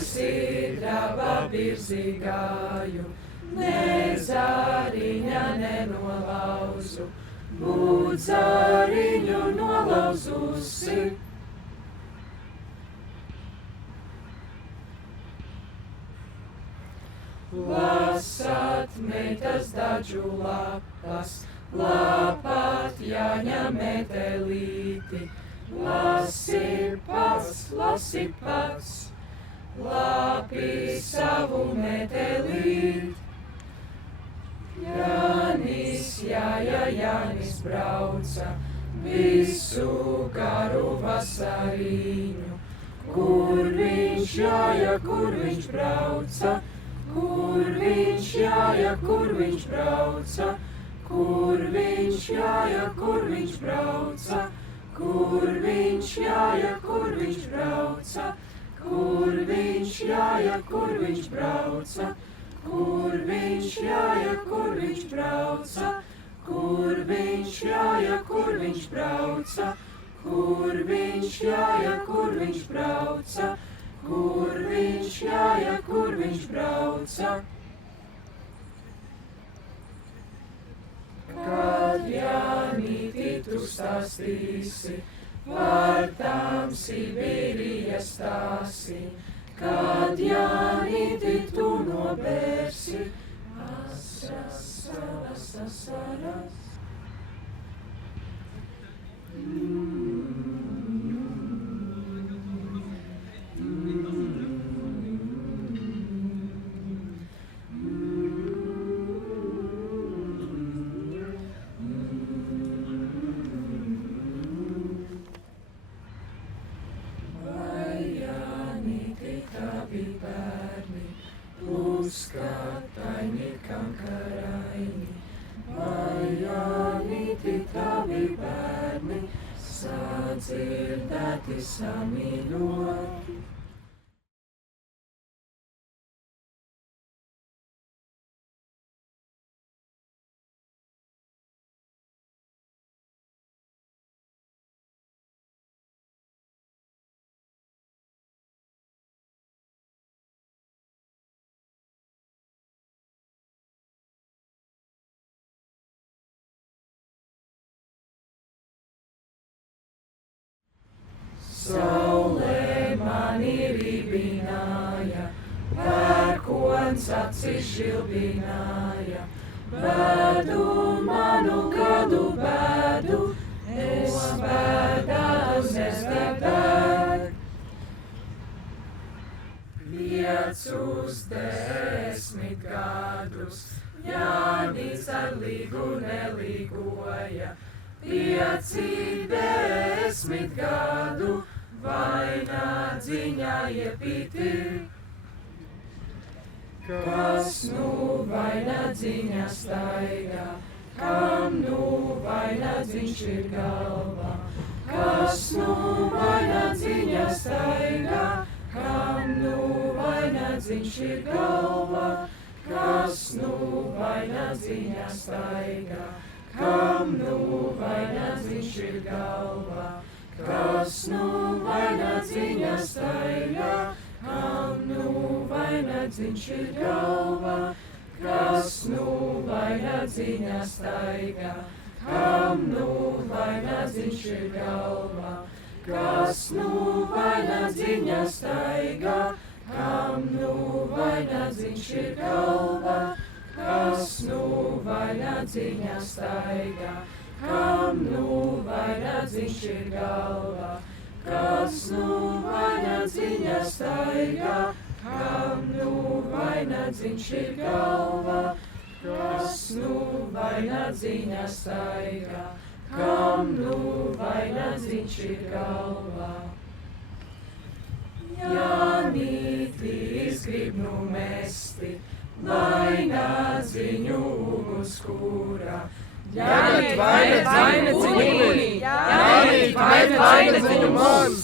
sidraba virzi gāju, ne zāriņa nenolauzu, būt zāriņu nolauzusi. Lasāt meitas dažu lapas, lapāt jāņa metelīti, lasi pats, lapi savu metelīt. Jānis brauca visu garu vasarīņu, kur viņš jāja, kur viņš brauca, kur viņš jāja, kur viņš brauca, kur viņš jāja, kur viņš brauca, kur viņš jāja, kur viņš brauca, kur viņš jāja, kur viņš brauca, kur viņš jāja, kur viņš brauca, kur viņš jāja, kur viņš brauca, kur viņš jāja, kur viņš brauca, kur viņš jāja, kur viņš brauca. Kad Jānīti tu stāstīsi, par tām Sibīrijas stāsi, kad Jānīti tu nobērsi, asras savas asaras. Skataini kankaraini, vai Jānīti tavi bērni, sadzirdēti samīļoti. Saulē mani ribināja, pērkons acis žilbināja, bēdu manu gadu bēdu, es bēdādu nestabēd. 5-10 gadus Jānis ar līgu nelīgoja, 5-10 gadu vainagdziņā iepīti. Kas nu vainagdziņā staigā, kam nu vainagdziņš ir galvā? Kas nu vainagdziņā staigā, kam nu vainagdziņš ir galvā? Kas nu vainagdziņā staigā, kam nu vainagdziņš ir galvā? Kas nu vainagdziņā staigā, kam nu vainagdziņš ir galvā? Kas nu vainagdziņā staigā, kam nu vainagdziņš ir galvā? Kas nu vainagdziņā staigā, kam nu vainagdziņš ir galvā? Kas nu vainagdziņā staigā, kam nu vainagdziņš ir galvā? Kas nu vainagdziņā staigā, kam nu vainagdziņš ir galvā? Kas nu vainagdziņā staigā, kam nu vainagdziņš ir galvā? Jānītis grib nu mesti vainagdziņu ugunskura. Jānīt vainagdziņu mums!